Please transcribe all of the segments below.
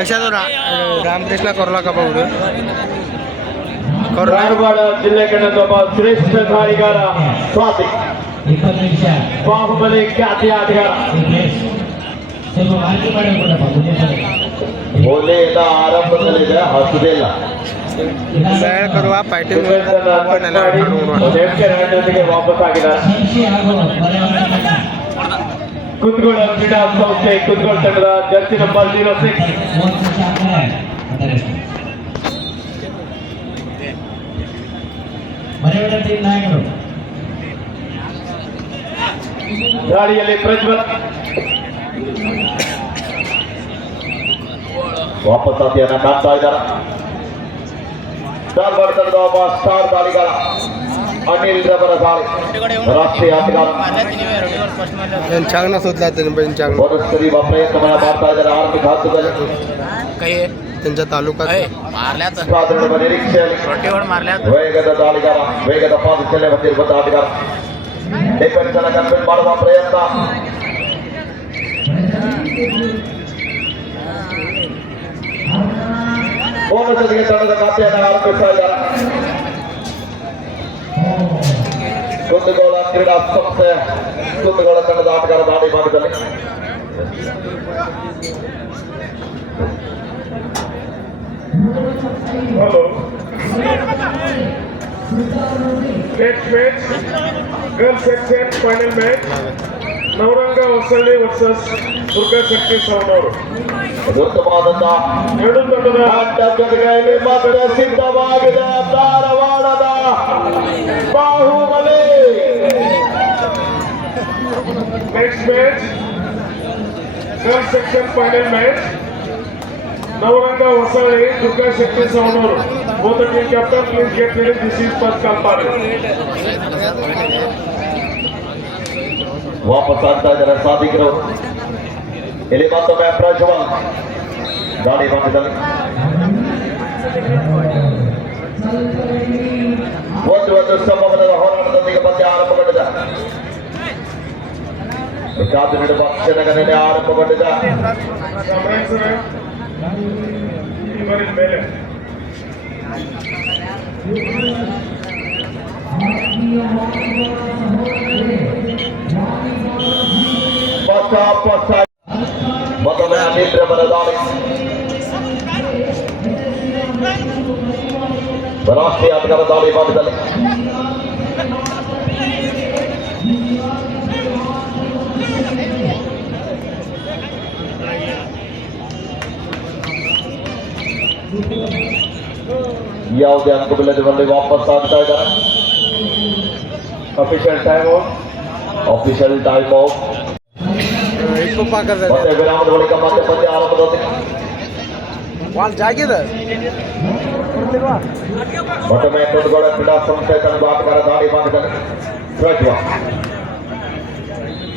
यशाद रामकृष्ण कोर्ला का बहु ಧಾರವಾಡ ಜಿಲ್ಲೆ ಕನ್ನಡದೊಬ್ಬ ಶ್ರೇಷ್ಠ ಧಾರಿಗಾರ ಸ್ವಾತಿ ಬಾಹುಬಲಿ ಖ್ಯಾತಿಯ ಆಟಗಾರ ಹೋಲಿಯಿಂದ ಆರಂಭದಲ್ಲಿದೆ ಹಸುದಿಲ್ಲ ವಾಪಸ್ ಆಗಿದ್ದಾರೆ ಕುಂದಗೋಳ ಕ್ರೀಡಾ ಸಂಸ್ಥೆ ಕುಂದಗೋಳ ತಂಡದ ಜರ್ಸಿ ನಂಬರ್ 06 ನಾಯಕರು ಗಾಡಿಯಲ್ಲಿ ಪ್ರಜ್ವಲ್ ವಾಪಸ್ ಅತಿಯನ್ನ ಕಾಣ್ತಾ ಇದ್ದಾರೆ. ಧಾರವಾಡ ತಂಡದ ಒಬ್ಬ ಸ್ಟಾರ್ ದಾಳಿಗಾರ ಅನಿಲ್ ರವರ ದಾಳಿ ರಾಷ್ಟ್ರೀಯ ಆಟಗಾರ ಸರಿ ಪ್ರಯತ್ನ ಮಾಡ್ತಾ ಇದ್ದಾರೆ. ಆರಂಭಿಕ ಹಂತದಲ್ಲಿ त्यांच्या तालुका ನಿರೀಕ್ಷೆಯಲ್ಲಿ ವೇಗದ ದಾಳಿಗಾರ ವೇಗದ ಪಾದಚಲನೆ ಹೊಂದಿರುವಂತಹ ಆಟಗಾರ ಡಿಫೆನ್ಸ್ ಅನ್ನು ಕಂಟ್ರೋಲ್ ಮಾಡುವ ಪ್ರಯತ್ನ ಜೊತೆಗೆ ತಂಡದ ಖಾತೆಯನ್ನು ಆರಂಭಿಸ್ತಾ ಇದ್ದಾರೆ. ಕುಂದಗೋಳ ಕ್ರೀಡಾ ಸಂಸ್ಥೆ ಕುಂದಗೋಳ ತಂಡದ ಆಟಗಾರ ದಾಳಿ ಭಾಗದಲ್ಲಿ Hello. Next match, girls section final match. Nauranga Vasalli versus Durga Shakti Saunor. ಉತ್ತಮವಾದಂತಹ ಎರಡು ತಂಡದ ಆಟ ಜೊತೆಗೆ ಮತ್ತೆ ಸಿದ್ಧವಾಗಿದೆ ಧಾರವಾಡದ Bahubali. Next match, girls section final match. Nauranga Vasalli, Durga Shakti Saunor. Both the team captain, please get ready. This is first call party. ವಾಪಸ್ ಆಗ್ತಾ ಇದ್ದಾರೆ ಸಾಧಿಕರು. ಇಲ್ಲಿ ಮತ್ತೊಮ್ಮೆ ಪ್ರಜ್ವಲ್ ದಾಳಿ ಭಾಗದಲ್ಲಿ ಒಂದು ಸಂಭವನದ ಹೋರಾಟದೊಂದಿಗೆ ಪಂದ್ಯ ಆರಂಭಗೊಂಡಿದೆ. ಕಾದು ನೀಡುವ ಕ್ಷಣಗಣನೆ ಆರಂಭಗೊಂಡಿದೆ. ಮತ್ತೊಮ್ಮೆ ಅನಿಲ್ ರವರ ದಾಳಿ ರಾಷ್ಟ್ರೀಯ ಆಟಗಾರ ದಾಳಿ ಭಾಗದಲ್ಲಿ ಯಾವುದೇ ಅಂಕವಿಲ್ಲದೆ ವಾಪಸ್ ಆಗ್ತಾ ಇದ್ದಾರೆ. ಅಫಿಷಿಯಲ್ ಟೈಮ್ ಔಟ್ ಮತ್ತೆ ವಿರಾಮದ ಬಳಿಕ ಮತ್ತೆ ಪಂದ್ಯ ಆರಂಭದೊಂದಿಗೆ ಮತ್ತೊಮ್ಮೆ ಕುಂದಗೋಳ ಕ್ರೀಡಾ ಸಂಸ್ಥೆ ತಂಡದ ಆಟಗಾರ ದಾಳಿ ಭಾಗದಲ್ಲಿ ಪ್ರಜ್ವಲ್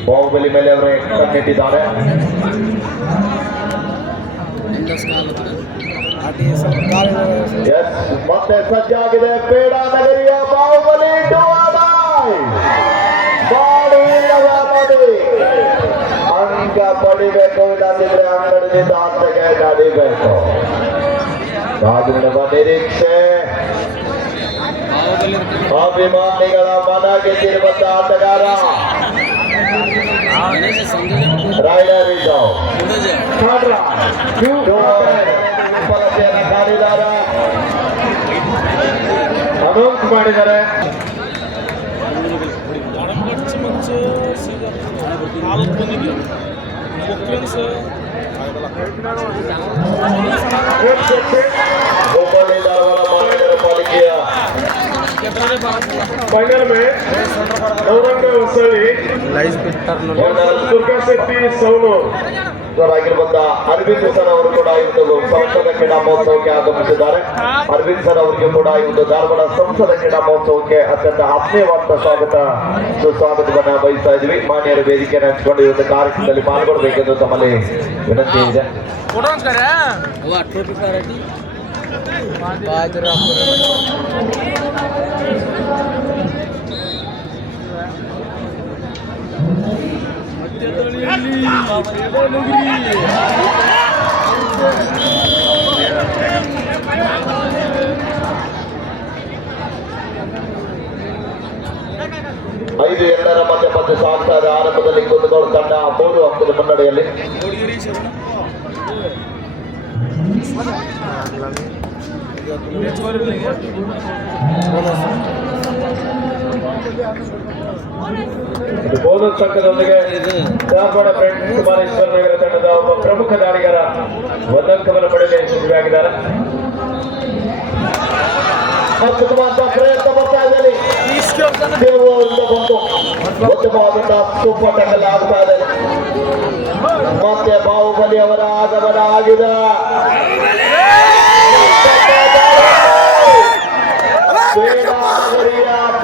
ಬಾಹುಬಲಿ ಮೇಲೆ ಅವರೇ ಕಣ್ಣಿಟ್ಟಿದ್ದಾರೆ. ಮತ್ತೆ ಸಜ್ಜಾಗಿದೆ ಪೇಡ ನಗರಿಯ ಬಾಹುಬಲಿ ಅಂಕ ಪಡಿಬೇಕು. ಇಲ್ಲದಿದ್ರೆ ಅಂಗಡಿನಿಂದ ಆಟಕ್ಕೆ ನಡಿಬೇಕು. ಕಾದಿರುವ ನಿರೀಕ್ಷೆ ಅಭಿಮಾನಿಗಳ ಮನ ಗೆದ್ದಿರುವಂತಹ ಆಟಗಾರ ರೈಡರ್ ಅನೌನ್ಸ್ ಮಾಡಿದ್ದಾರೆ. ಹುಬ್ಬಳ್ಳಿ ಧಾರವಾಡ ಮಹಾನಗರ ಪಾಲಿಕೆಯ ಫೈನಲ್ ಮ್ಯಾಚ್ ನವರಂಗ ಹೊಸಳ್ಳಿ ದುರ್ಗಾ ಶೆಟ್ಟಿ ಸೌನೂರ್ ಆಗಿರುವಂತಹ ಅರವಿಂದ್ ಸರ್ ಅವರು ಕೂಡ ಇವತ್ತು ಸಂಸದ ಕ್ರೀಡಾ ಮಹೋತ್ಸವಕ್ಕೆ ಆಗಮಿಸಿದ್ದಾರೆ. ಅರವಿಂದ್ ಸರ್ ಅವರಿಗೆ ಕೂಡ ಇವತ್ತು ಧಾರವಾಡ ಸಂಸದ ಕ್ರೀಡಾ ಮಹೋತ್ಸವಕ್ಕೆ ಅತ್ಯಂತ ಆತ್ಮೀಯವಾದ ಸುಸ್ವಾಗತವನ್ನ ಬಯಸ್ತಾ ಇದ್ವಿ. ಮಾನ್ಯರ ವೇದಿಕೆಯನ್ನು ಹಂಚಿಕೊಂಡು ಇವತ್ತು ಕಾರ್ಯಕ್ರಮದಲ್ಲಿ ಪಾಲ್ಗೊಳ್ಳಬೇಕೆಂದು ತಮ್ಮಲ್ಲಿ ವಿನಂತಿ ಇದೆ. ಐದು ಎರಡರ ಮಧ್ಯೆ ಸಾಗ್ತಾ ಇದೆ. ಆರಂಭದಲ್ಲಿ ಕುಂದಗೋಳ ತಂಡ 3 ಅಂಕದ ಮುನ್ನಡೆಯಲ್ಲಿ. ಬೋನಸ್ ಅಂಕದೊಂದಿಗೆ ಧಾರವಾಡ ಫ್ರೆಂಡ್ಸ್ ಕುಮಾರೇಶ್ವರ ನಗರ ತಂಡದ ಒಬ್ಬ ಪ್ರಮುಖ ದಾಳಿಗಾರ ಒಂದಂಕವನ್ನು ಪಡೆಯಲು ಯಶಸ್ವಿಯಾಗಿದ್ದಾರೆ. ಅದ್ಭುತವಾದ ಪ್ರಯತ್ನ ಬರ್ತಾ ಇದ್ದಾರೆ. ದೇವು ಅವರಿಂದ ಬಂದು ಉತ್ತಮವಾದಂತಹ ಸೂಪರ್ ಟ್ಯಾಕಲ್ ಆಗ್ತಾ ಇದೆ. ಮತ್ತೆ ಬಾಹುಬಲಿ ಅವರ ಆಗಮನ ಆಗಿದೆ.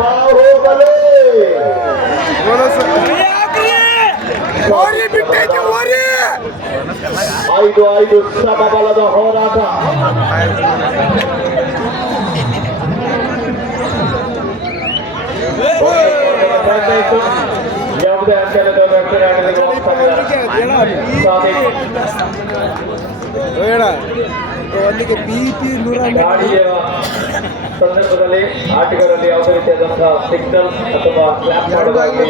ಬಾಹುಬಲಿ 5-5 ಸಮಬಲದ ಹೋರಾಟ. ಯಾವುದೇ ಅಂತ್ಯದ ಗಾಡಿಯ ಸಂದರ್ಭದಲ್ಲಿ ಆಟಗಾರರಲ್ಲಿ ಯಾವುದೇ ರೀತಿಯಾದಂತಹ ಸಿಗ್ನಲ್ ಅಥವಾ ಕ್ಲಾಪ್ ಮಾಡೋದಾಗಿ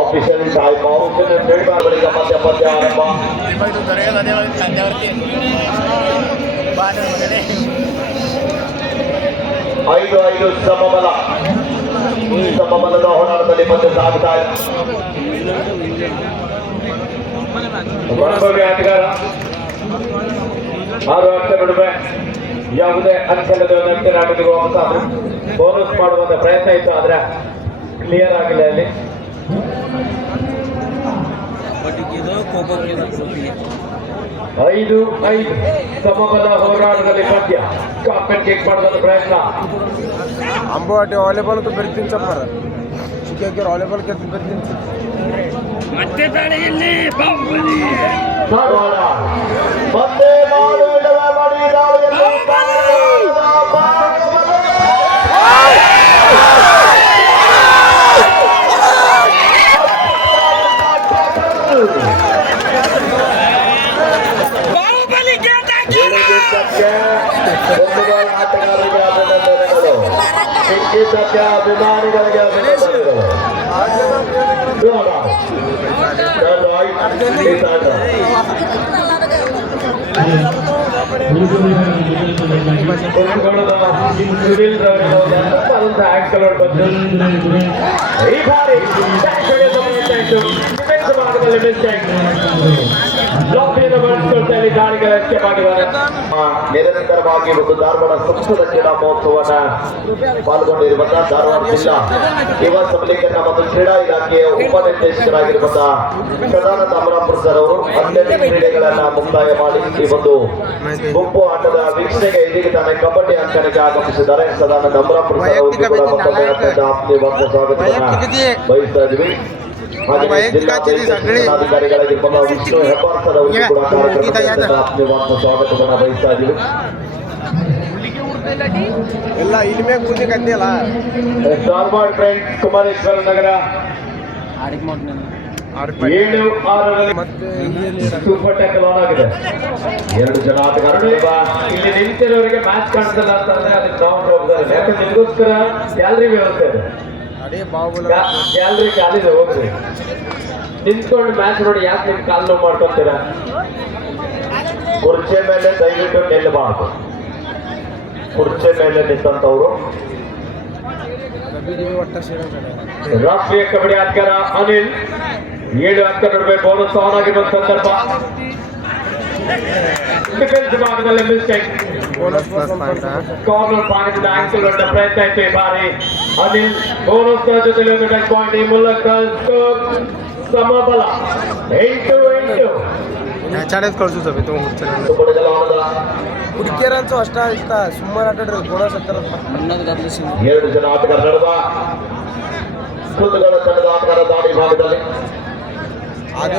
ಆಫೀಸರ್ ಬಳಿಕ ಪಂದ್ಯ ಆರಂಭ. 5-5 ಸಮಬಲದ ಹೋರಾಟದಲ್ಲಿ ಪಂದ್ಯ ಸಾಗುತ್ತಾ ಇದೆ. ಆಟಗಾರ 6 ಅಂಕ ನಡುವೆ ಯಾವುದೇ ಅಂಕದ ನಂತರ ಆಟಗಳು ವಾಪಸ್ ಬೋನಸ್ ಮಾಡುವಂತ ಪ್ರಯತ್ನ ಇತ್ತು, ಆದ್ರೆ ಕ್ಲಿಯರ್ ಆಗಿಲ್ಲ. ಅಲ್ಲಿ 5-5 ಸಮಬಲ ಹೋರಾಟದಲ್ಲಿ ಪಂದ್ಯ. ಕಾರ್ಪೆಟ್ ಕಿಕ್ ಮಾಡುವಂತ ಪ್ರಯತ್ನ. ಅಂಬೋಟಿ ವಾಲಿಬಾಲ್ ಬರ್ತೀನಿ ಚಪ್ಪರ ಚಿಕ್ಕ ವಾಲಿಬಾಲ್ ಕೆತ್ತ ಬರ್ತೀನಿ ಮತ್ತೆ ದಾಳಿಯಲ್ಲಿ ಬಾಹುಬಲಿ ಮತ್ತೆ ಮಾಡಿ ದಾಳಿಯಲ್ಲಿ ಆಟಗಾರರಿಗೆ ಅಭಿನಂದನೆಗಳು. ಸಿಕ್ಕಿದ್ದಕ್ಕೆ ಅಭಿಮಾನಿಗಳಿಗೆ ಅಭಿನಂದನೆಗಳು. ಸುನಿಲ್ ರವರಿಂದ ಆಂಕಲರ್ ಬಂದು ಈ ಬಾರಿ ಭಾಗದಲ್ಲಿ ಮಿಸ್ಟೇಕ್ ದಾಳಿಗೆ ರಕ್ಷೆ ಮಾಡಿದ್ದಾರೆ. ನಿರಂತರವಾಗಿ ಒಂದು ಧಾರವಾಡ ಸಂಸದ ಕ್ರೀಡಾ ಮಹೋತ್ಸವನ ಪಾಲ್ಗೊಂಡಿರುವಂತಹ ಧಾರವಾಡ ಜಿಲ್ಲಾ ಯುವ ಸಬಲೀಕರಣ ಮತ್ತು ಕ್ರೀಡಾ ಇಲಾಖೆಯ ಉಪನಿರ್ದೇಶಕರಾಗಿರುವಂತಹ ಸದಾನಂದ ಅಮರಾಪುರ ಸರ್ ಅವರು ಅಥ್ಲೆಟಿಕ್ ಕ್ರೀಡೆಗಳನ್ನ ಮುಕ್ತಾಯ ಮಾಡಿ ಈ ಒಂದು ಗುಂಪು ಆಟದ ವೀಕ್ಷಣೆಗೆ ಇದೀಗ ತಾನೇ ಕಬಡ್ಡಿ ಅಂಕಣಕ್ಕೆ ಆಗಮಿಸಿದ್ದಾರೆ. ಸದಾನಂದ ಅಮರಾಪುರ ಸರ್ ಅವರಿಗೆ ಕೂಡ ಮತ್ತೊಮ್ಮೆ ಆತ್ಮೀಯವಾದ ಸ್ವಾಗತವನ್ನ ಬಯಸ್ತಾ ಇದ್ವಿ. ಅಧಿಕಾರಿಗಳಾಗಿರ್ಬೋದು ವಿಷ್ಣು ಹೆಬ್ಬಾರ್ ಸರ್ ಅವರಿಗೆ ಕೂಡ ಕಾರ್ಯಕ್ರಮದ ಆತ್ಮೀಯವಾದ ಸ್ವಾಗತವನ್ನ ಬಯಸ್ತಾ ಇದ್ವಿ. ಎಲ್ಲ ಇಲ್ಲಿ ಮೇಲೆ ಕೂತಿ ಕಟ್ಟಿಯಲ್ಲ ಧಾರವಾಡ ಫ್ರೆಂಡ್ಸ್ ಕುಮಾರೇಶ್ವರ ನಗರ 7-6ರಲ್ಲಿ ಸೂಪರ್ ಟ್ಯಾಕಲ್ ಆನ್ ಆಗಿದೆ. 2 ಜನ ಆಟಗಾರರು ಇಲ್ಲಿ ನಿಂತಿರೋರಿಗೆ ಮ್ಯಾಚ್ ಕಾಣಿಸಲ್ಲ ಅಂತಂದ್ರೆ ಅದಕ್ಕೆ ನಾವು ಹೋಗ್ತಾರೆ. ಯಾಕಂದ್ರೆ ನಿಮಗೋಸ್ಕರ ಗ್ಯಾಲರಿ ವ್ಯವಸ್ಥೆ ಇದೆ. ಗ್ಯಾಲರಿ ಖಾಲಿದೆ, ಹೋಗ್ರಿ ನಿಂತ್ಕೊಂಡು ಮ್ಯಾಚ್ ನೋಡಿ. ಯಾಕೆ ನಿಮ್ ಕಾಲು ನೋವು ಮಾಡ್ಕೊತೀರಾ? ಕುರ್ಚಿ ಮೇಲೆ ದಯವಿಟ್ಟು ನಿಲ್ಲಬಾರ್ದು. ಕುರ್ಚಿ ಮೇಲೆ ನಿಂತಂತವ್ರು ರಾಷ್ಟ್ರೀಯ ಕಬಡ್ಡಿ ಆಟಗಾರ ಅನಿಲ್ 7 ಅಂಕ ನಡುವೆ ಬೋನಸ್ ಆನ್ ಆಗಿರುವ ಸಂದರ್ಭ. ಡಿಫೆನ್ಸ್ ಭಾಗದಲ್ಲಿ ಮಿಸ್ಟೇಕ್. ಕಾರ್ನರ್ ಭಾಗದಿಂದ ಆಂಕಲ್ ಹೊಡೆದ ಪ್ರಯತ್ನ ಇತ್ತು ಈ ಬಾರಿ. ಅನಿಲ್ ಬೋನಸ್ ಜೊತೆಲಿ ಒಂದು ಟಚ್ ಪಾಯಿಂಟ್. ಈ ಮೂಲಕ ಸಮಬಲ 8-8 ಹುಡುಕಿಯರಂತೂ ಅಷ್ಟ ಇಷ್ಟ ಸುಮಾರು ಆಟಾಡ್ರಿ ಬೋನಸ್ ಹತ್ತಾರ. 2 ಜನ ಆಟಗಾರ ನಡೆದ ಕುಂದಗೋಳ ತಂಡದ ಆಟಗಾರ ದಾಳಿ ಭಾಗದಲ್ಲಿ ಅದೇ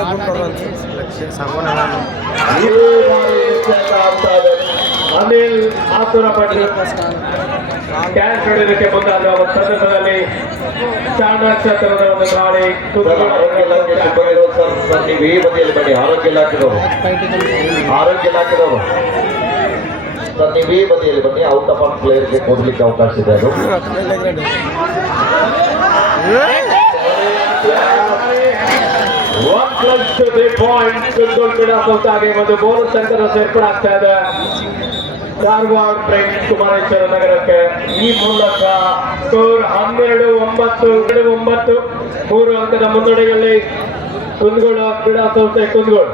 ಅನಿಲ್ ಆತುರ ಪಟ್ಟು ಕ್ಯಾಚ್ ಹೊಡೆಯೋದಕ್ಕೆ ಮುಂದಾದ ಒಂದು ಸಂದರ್ಭದಲ್ಲಿ ಚಾಣಾಕ್ಷತನದ ಒಂದು ಗಾಳಿ ಆರೋಗ್ಯ ಇಲಾಖೆ ಸಿಬ್ಬಂದಿಗಳು ಸರ್ ನೀವು ಈ ಬದಿಯಲ್ಲಿ ಬನ್ನಿ. ಆರೋಗ್ಯ ಇಲಾಖೆದವರು ಸರ್ ನೀವು ಈ ಬದಿಯಲ್ಲಿ ಬನ್ನಿ. ಔಟ್ ಆಫ್ ಆನ್ ಪ್ಲೇಯರ್ಗೆ ಕೊಡ್ಲಿಕ್ಕೆ ಅವಕಾಶ ಇದೆ. ಅದು 1+3 ಪಾಯಿಂಟ್ ಕುಂದಗೋಳ ಕ್ರೀಡಾ ಸಂಸ್ಥೆಗೆ ಒಂದು ಬೋನಸ್ ಅಂಕದ ಸೇರ್ಪಡಾಗ್ತಾ ಇದೆ ಧಾರವಾಡ ಫ್ರೆಂಡ್ಸ್ ಕುಮಾರೇಶ್ವರ ನಗರಕ್ಕೆ. ಈ ಮೂಲಕ ಸ್ಕೋರ್ 12-9 3 ಅಂಕದ ಮುನ್ನಡೆಯಲ್ಲಿ ಕುಂದಗೋಳ ಕ್ರೀಡಾ ಸಂಸ್ಥೆ ಕುಂದಗೋಳ.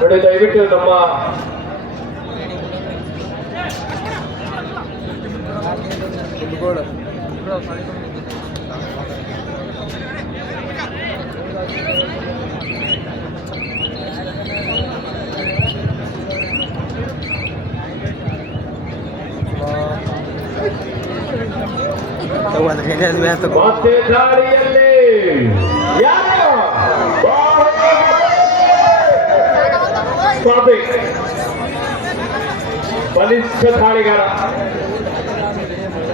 ನೋಡಿ ದಯವಿಟ್ಟು ನಮ್ಮ ಮತ್ತೆ ದಾಳಿಯಲ್ಲಿ ಯಾರು ಬಲಿಷ್ಠ ದಾಳಿಗಾರ,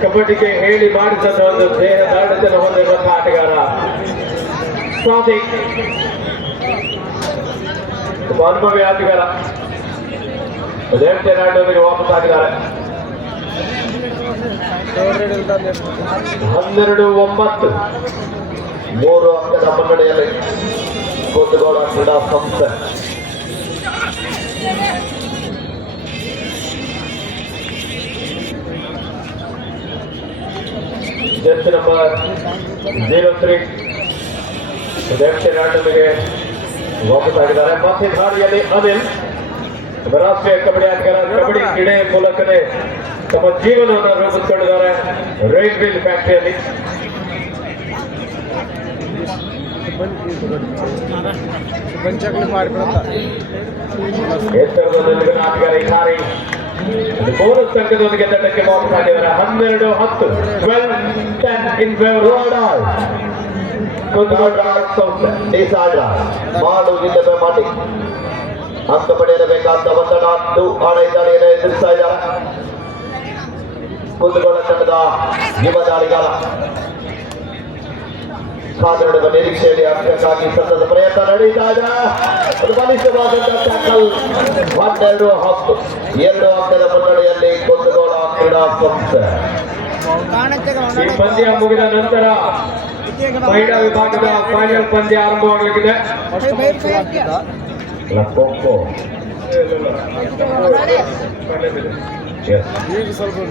ಕಬಡ್ಡಿಗೆ ಹೇಳಿ ಮಾಡಿದಂತ ಒಂದು ದೇಹ ದಾಢ್ಯತೆಯನ್ನು ಹೊಂದಿರುವಂತಹ ಆಟಗಾರ ಸಾದಿಕ್. ಅನುಭವಿ ಆಟಗಾರ ಗೆ ವಾಪಸ್ ಆಗಿದ್ದಾರೆ. 12-9 3 ಅಂಕದ ಮುನ್ನಡೆಯಲ್ಲಿ ಕುಂದಗೋಳ ಕ್ರೀಡಾ ಸಂಸ್ಥೆ. ಜರ್ಸಿ ನಂಬರ್ 03 ಗೆ ವಾಪಸ್ ಆಗಿದ್ದಾರೆ. ಮತ್ತೆ ದಾಳಿಯಲ್ಲಿ ಅನಿಲ್ ರಾಷ್ಟ್ರೀಯ ಕಬಡ್ಡಿ ಆಟಗಾರ, ಕಬಡ್ಡಿ ಕ್ರೀಡೆ ಮೂಲಕನೇ ತಮ್ಮ ಜೀವನವನ್ನು ರೂಪಿಸಿಕೊಂಡಿದ್ದಾರೆ ರೈಲ್ವೆ ಫ್ಯಾಕ್ಟರಿಯಲ್ಲಿ. ಎತ್ತರದ ನಿಲುವಿನ ಆಟಗಾರ ಈ ಸಾರಿ ಬೋನಸ್ ಅಂಕದೊಂದಿಗೆ ತಂಡಕ್ಕೆ ವಾಪಸ್ ಆಗಿದ್ದಾರೆ. 12-10 ಇನ್ ಫೇವರ್ ಮಾಡುವುದಿಲ್ಲವೇ ಮಾಡಿ ಅಂಕ ಪಡೆಯಲೇಬೇಕಾದ ಒತ್ತಡ ಆಡ ದಾಳಿಯನ್ನು ಎದುರಿಸ್ತಾ ಇದ್ದಾರೆ ಕುಂದಗೋಳ ತಂಡದ ಯುವ ದಾಳಿಗಾರ. ಕಾದಿಡುವ ನಿರೀಕ್ಷೆಯಲ್ಲಿ ಅಂಕಕ್ಕಾಗಿ ಸತತ ಪ್ರಯತ್ನ ನಡೀತಾ ಇದೆ. ಒಂದು ಬಲಿಷ್ಠವಾದಂತಹ ಟ್ಯಾಕಲ್. 12-10 2 ಅಂಕದ ಮುನ್ನಡೆಯಲ್ಲಿ ಕುಂದಗೋಳ ಕ್ರೀಡಾ ಸಂಸ್ಥೆ. ಈ ಪಂದ್ಯ ಮುಗಿದ ನಂತರ ಮಹಿಳಾ ವಿಭಾಗದ ಫೈನಲ್ ಪಂದ್ಯ ಆರಂಭವಾಗಲಿದೆ. ಸ್ವಲ್ಪ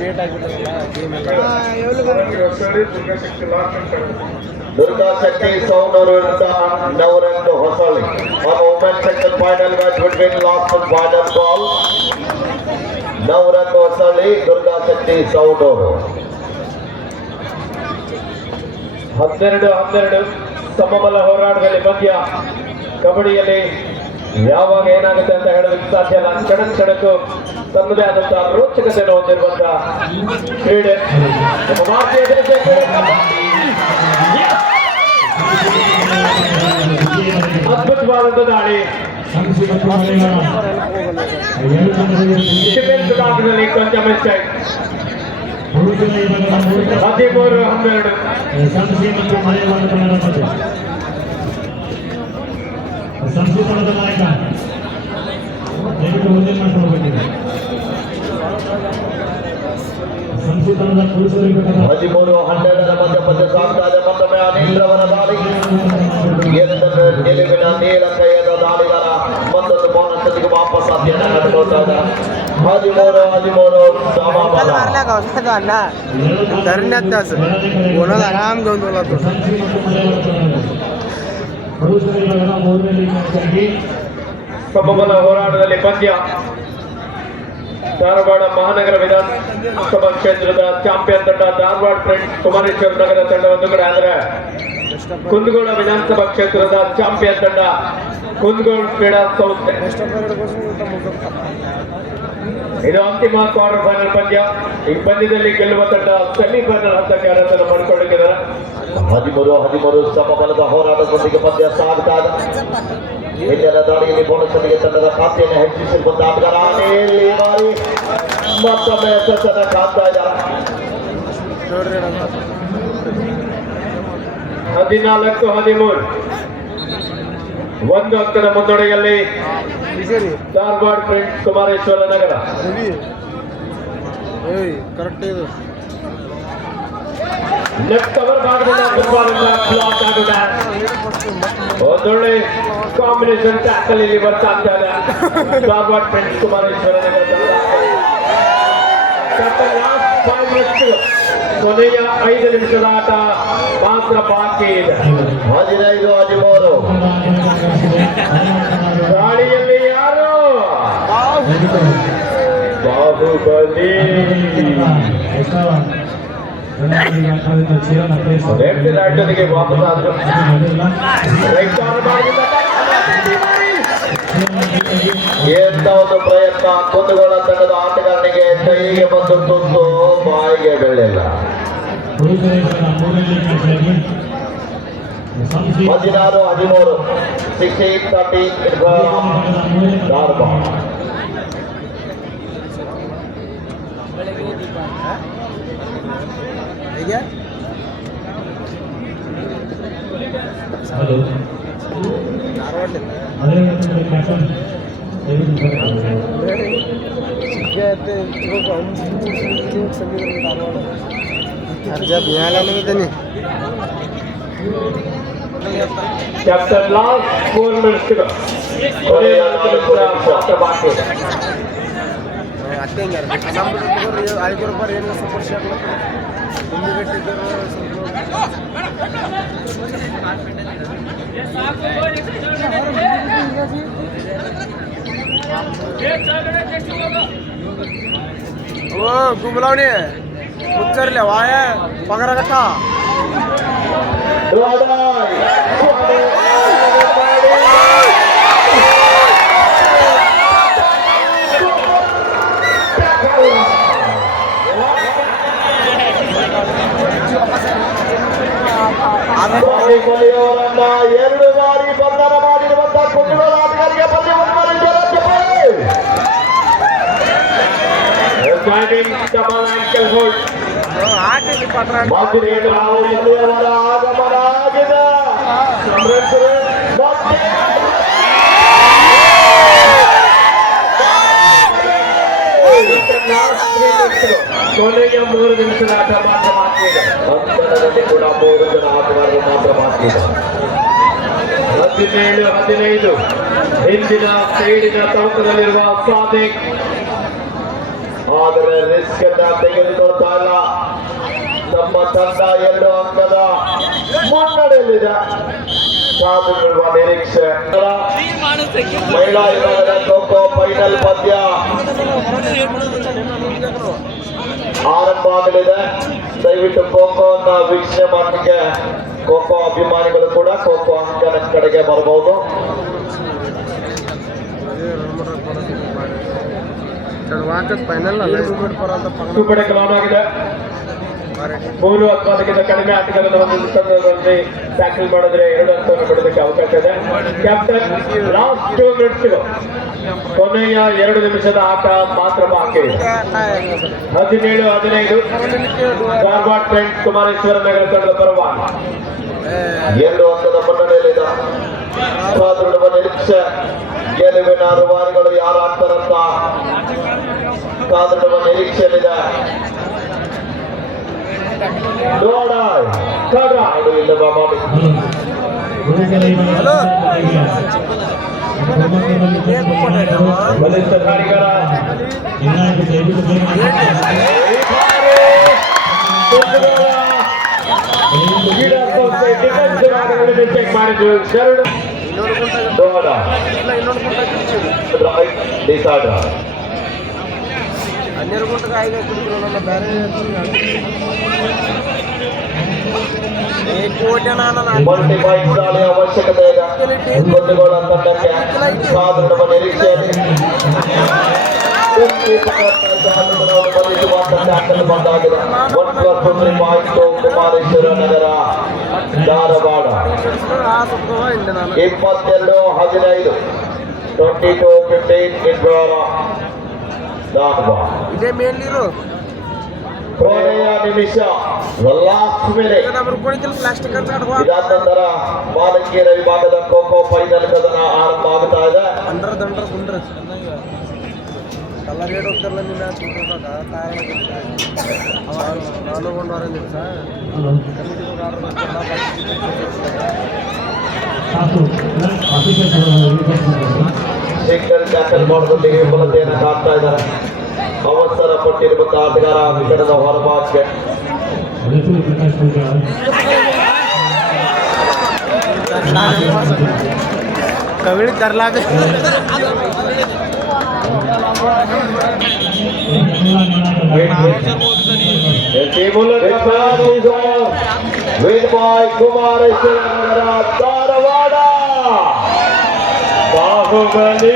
ವೇಟ್ ಆಗಿಬಿಟ್ಟಲ್ಲ ದುರ್ಗಾ ಶಕ್ತಿ ಸೌನೂರು ವಿರುದ್ಧ navaranga Hosalli. On women's section final match between last and final ball. Navaranga Hosalli Durga ಶಕ್ತಿ ಸೌನೂರು. 12-12 ಸಮಬಲ ಹೋರಾಟದಲ್ಲಿ ಪಂದ್ಯ. ಕಬಡ್ಡಿಯಲ್ಲಿ ಯಾವಾಗ ಏನಾಗುತ್ತೆ ಅಂತ ಹೇಳೋದಕ್ಕೆ ಸಾಧ್ಯ ಇಲ್ಲ. ಚಡಕ್ಕು ತನ್ನದೇ ಆದಂತಹ ರೋಚಕತೆಯನ್ನು ಹೊಂದಿರುವಂತಹ ಕ್ರೀಡೆ. ನಮ್ಮ ಭಾರತೀಯ ದೇಶ ಅದ್ಭುತವಾದಂತಹ ದಾಳಿ. ಡಿಫೆನ್ಸ್ ಭಾಗದಲ್ಲಿ ಕೊಂಚ ಮಿಸ್ಟೇಕ್. 13-12 ಸಂಸ್ಕೃತದ ನಾಯಕ ದಯವಿಟ್ಟು ಮುಂದೆ ಮಾಡ್ಕೊಳ್ಬೇಕಿದೆ. ಸಂಸ್ಕೃತದ ಪುರುಷರಿಗೆ 13-12 ಮಧ್ಯ ಸಾಗ್ತಾ ಇದೆ. ಮತ್ತೊಮ್ಮೆ ಅನಿಲ್ರವರ ದಾಳಿ. ನಿಲುವಿನ ನೇರ ಕೈಯದ ದಾಳಿಗಾರ ಮತ್ತೊಂದು ಬೋನಸ್ ಜೊತೆಗೆ ವಾಪಸ್ ಅಧ್ಯಯನ ನಡೆಸ್ಕೊಳ್ತಾ ಇದೆ. 13-13 ಸಮಬಲ. आराम घेऊन बोला तो ಸಮಬಲ ಹೋರಾಟದಲ್ಲಿ ಪಂದ್ಯ. ಧಾರವಾಡ ಮಹಾನಗರ ವಿಧಾನಸಭಾ ಕ್ಷೇತ್ರದ ಚಾಂಪಿಯನ್ ತಂಡ ಧಾರವಾಡ ಫ್ರೆಂಡ್ಸ್ ಕುಮಾರೇಶ್ವರ ನಗರ ತಂಡ ಒಂದು ಕಡೆ ಆದರೆ, ಕುಂದಗೋಳ ವಿಧಾನಸಭಾ ಕ್ಷೇತ್ರದ ಚಾಂಪಿಯನ್ ತಂಡ ಕುಂದಗೋಳ ಕ್ರೀಡಾ ಸಂಸ್ಥೆ. ಇದು ಅಂತಿಮ ಕ್ವಾರ್ಟರ್ ಫೈನಲ್ ಪಂದ್ಯ. ಈ ಪಂದ್ಯದಲ್ಲಿ ಗೆಲ್ಲುವ ತಂಡ ಸೆಮಿಫೈನಲ್ ಹಂತಕ್ಕೆ ಅರ್ಹತೆ ಮಾಡಿಕೊಂಡಿದ್ದಾರೆ. 13-13 ಸಮಬಲದ ಹೋರಾಟದೊಂದಿಗೆ ಪಂದ್ಯ ಸಾಗ್ತಾ ಇದೆ. ಹಿಂದಿನ ದಾಳಿಯಲ್ಲಿ ಬೋನಸ್ ತಂಡದ ಖಾತೆಯನ್ನು ಹೆಚ್ಚಿಸಿರುವಂತಹ ಮತ್ತೊಮ್ಮೆ ಯಶಸ್ಸನ್ನ ಕಾಣ್ತಾ ಇದ್ದಾರೆ. ನೋಡ್ರಿ ಅಣ್ಣ. 14-13 ಒಂದು ಅಂಕದ ಮುನ್ನಡೆಯಲ್ಲಿ ಸರಿ ಧಾರವಾಡ ಫ್ರೆಂಡ್ಸ್ ಕುಮಾರೇಶ್ವರ ನಗರ. ಕರೆಕ್ಟ್ ಇದು ಲೆಫ್ಟ್ ಕವರ್ ಭಾಗದಿಂದ ಫುಟ್ಬಾಲ್ ಬ್ಲಾಕ್ ಆಗಿದೆ. ಒಂದೊಳ್ಳೆ ಕಾಂಬಿನೇಷನ್ ಟ್ಯಾಕಲ್ ಇಲ್ಲಿ ವರ್ಕ್ ಆಗ್ತಾ ಇದೆ ಧಾರವಾಡ ಫ್ರೆಂಡ್ಸ್ ಕುಮಾರೇಶ್ವರ ನಗರ ತಂಡ. ಕೊನೆಯ 5 ನಿಮಿಷದ ಆಟ ಮಾತ್ರ ಬಾಕಿ ಇದೆ. 15-13 ಗಾಳಿಯಲ್ಲಿ ಯಾರು ಬಾಹುಬಲಿ ಲೆಫ್ಟ್ ರೈಟ್ ಜೊತೆಗೆ ವಾಪಸ್ ಆದ್ರು. ರೈಟ್ ಕಾರ್ನರ್ ಭಾಗದಿಂದ ಎಂತ ಒಂದು ಪ್ರಯತ್ನ. ಕುಂದಗೋಳ ತಂಡದ ಆಟಗಾರನಿಗೆ ಕೈಗೆ ಬಂದು ತುತ್ತು ಬಾಯಿಗೆ ಬೆಳೆಯಲ್ಲ. 16-13 16-30 ಧಾರವಾಡ. ಹೇಗೆ ಹಲೋ अर्जा बिहायला नाही त्यांनी ಕ್ಯಾಪ್ಟನ್ ಲಾಸ್ಟ್ 4 ಮಿನಿಟ್ಸ್ ಕೊನೆಯ 4 ನಿಮಿಷ ಬಾಕಿ ಇದೆ. ಅಷ್ಟೇ ಹಿಂಗಾರ 5 ರೂಪಾಯಿ ಏನು ಸಪೋರ್ಟ್ ಶಾಕ್ ಮುಂದೆ ಗಟ್ಟಿದ್ದರು ओ गुबलावणे उच्चारल्या वाय पगार कथा ಕೊನೆಯವರನ್ನ 2 ಬಾರಿ ಬಂಧನ ಮಾಡಿರುವಂತಹ ಕುಂದಗೋಳ ಆಟಗಾರರಿಗೆ ಪಂದ್ಯವನ್ನು ಪಂದ್ಯವರ ಆಗಮನ ಆಗಿದೆ. ಕೊನೆಯ 3 ನಿಮಿಷದ ಆಟ ಮಾತ್ರ ಬಾಕಿ ಇದೆ. ಅಂತರದಲ್ಲಿ ಕೂಡ 3 ಜನ ಆಟಗಾರರು ಮಾತ್ರ ಬಾಕಿ ಇದೆ. 17-15 ಹಿಂದಿನ ಸೈಡಿನ ತವಕದಲ್ಲಿರುವ ಸಾದಿಕ್ ಆದರೆ ರಿಸ್ಕ್ ಅನ್ನ ತೆಗೆದುಕೊಳ್ತಾ ಇಲ್ಲ. ನಮ್ಮ ತಂಡ 2 ಅಂಕದ ಮುನ್ನಡೆಯಲ್ಲಿದೆ. ಸಾಧಿಸುವ ನಿರೀಕ್ಷೆ. ಮಹಿಳಾ ವಿಭಾಗದ ಖೋ ಫೈನಲ್ ಪಂದ್ಯ ಆರಂಭ ಆಗಲಿದೆ. ದಯವಿಟ್ಟು ಖೋಖೋವನ್ನು ವೀಕ್ಷಣೆ ಮಾಡಲಿಕ್ಕೆ ಖೋಖೋ ಅಭಿಮಾನಿಗಳು ಕೂಡ ಖೋಖೋ ಅಂಕನ ಕಡೆಗೆ ಬರಬಹುದು. ಫೈನಲ್ ಕಡೆ ಗ್ರೌಂಡ್ ಆಗಿದೆ. 3 ಅಥವಾ ಅದಕ್ಕಿಂತ ಕಡಿಮೆ ಆಟಗಾರರ ಒಂದು ಸಂದರ್ಭದಲ್ಲಿ ಟ್ಯಾಕಲ್ ಮಾಡಿದ್ರೆ 2 ಅಂಕವನ್ನು ಪಡೆಯೋದಕ್ಕೆ ಅವಕಾಶ ಇದೆ. ಕ್ಯಾಪ್ಟನ್ ಲಾಸ್ಟ್ 2 ಮಿನಿಟ್ಸ್ ಕೊನೆಯ 2 ನಿಮಿಷದ ಆಟ ಮಾತ್ರ ಬಾಕಿ ಇದೆ. 17-15 ಧಾರವಾಡ ಫ್ರೆಂಡ್ಸ್ ಕುಮಾರೇಶ್ವರ ನಗರ ತಂಡದ ಪರವಾಗಿ 2 ಅಂಕದ ಮುನ್ನಡೆಯಲ್ಲಿದೆ. ಸಾಧಾರಣ ನಿರೀಕ್ಷೆ ಗೆಲುವಿನ ರೂವಾರಿಗಳು ಯಾರಾಗ್ತಾರಂತ ಸಾಧಾರಣ ನಿರೀಕ್ಷೆಯಲ್ಲಿದೆ. ಇಲ್ಲವಾ ಮಾಡಿ ಬಲಿಷ್ಠ ಕಾರಿಗಾರ ಚೆಕ್ ಮಾಡಿದ್ರು. ಶರಣ ಹನ್ನೆರಡು ಗುಂಟಕ್ಕೆ 5 ಹಾಕಿದ್ರು ನನ್ನ ಬೇರೆ ಕೋಟೆ ನಾನು ಮಲ್ಟಿ ಪಾಯಿಂಟ್ ದಾಳಿಯ ಅವಶ್ಯಕತೆ ಇದೆ. ಕುಂದಗೋಳ ತಂಡಕ್ಕೆ ಸಾಧಾರಣ ನಿರೀಕ್ಷೆಯಲ್ಲಿ ಬಂದಾಗಿದೆ. 1+3 ಪಾಯಿಂಟ್ ಕುಮಾರೇಶ್ವರ ನಗರ ಧಾರವಾಡ 22-15 ಧಾರವಾಡ. ಇದೇ ಮೇನ್ ನೀರು ಕೊನೆಯ ನಿಮಿಷ ಲಾಸ್ಟ್ ಮಿನಿಟ್. ಪ್ಲಾಸ್ಟಿಕ್ ಅಂತ ಇದಾದ ನಂತರ ಬಾಲಕಿಯರ ವಿಭಾಗದ ಖೋ ಫೈನಲ್ ಕದನ ಆರಂಭ ಆಗ್ತಾ ಇದೆ. ದಂಡ್ರ ಕುಂಡ್ರ ಕಲರ್ ರೇಟ್ ಹೋಗ್ತಾರಲ್ಲ ನಿಮ್ಮ ಮ್ಯಾಚ್ ನಾನು ಒಂದು ವಾರ ದಿವಸ ಹಲೋ ಸಾಕು ಆಫೀಸರ್ ಸಿಂಗಲ್ ಟ್ಯಾಕಲ್ ಮಾಡೋದಕ್ಕೆ ವಿಫಲತೆಯನ್ನು ಕಾಣ್ತಾ ಇದ್ದಾರೆ. ಅವಸರ ಪಟ್ಟಿರುವಂತಹ ಆಟಗಾರ ವಿಕೆಟದ ಹೊರಭಾಗಕ್ಕೆ ಕವಿಳಿ ತರಲಾಗ ಕುಮಾರೇಶ್ವರ ಧಾರವಾಡ ಬಾಹುಬಲಿ